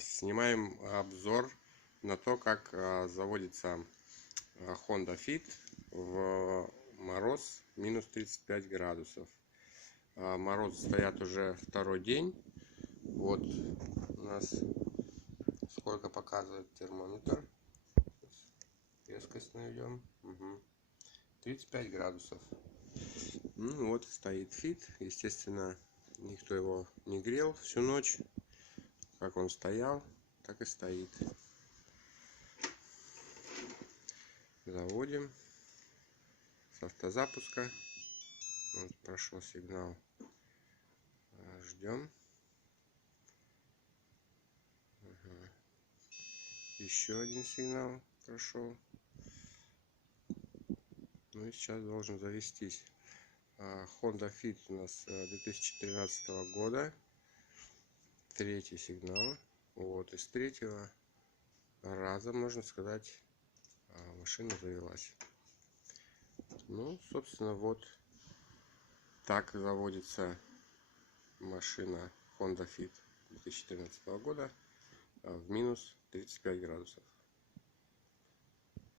Снимаем обзор на то, как заводится Honda Fit в мороз минус 35 градусов. Морозы стоят уже второй день. Вот у нас сколько показывает термометр. Резкость наведем. 35 градусов. Ну вот стоит Fit. Естественно, никто его не грел всю ночь. Как он стоял, так и стоит. Заводим с автозапуска. Вот прошел сигнал. Ждем. Еще один сигнал прошел. Ну и сейчас должен завестись. Honda Fit у нас 2013 года. Третий сигнал. Вот, из третьего раза, можно сказать, машина завелась. Ну, собственно, вот так заводится машина Honda Fit 2013 года в минус 35 градусов.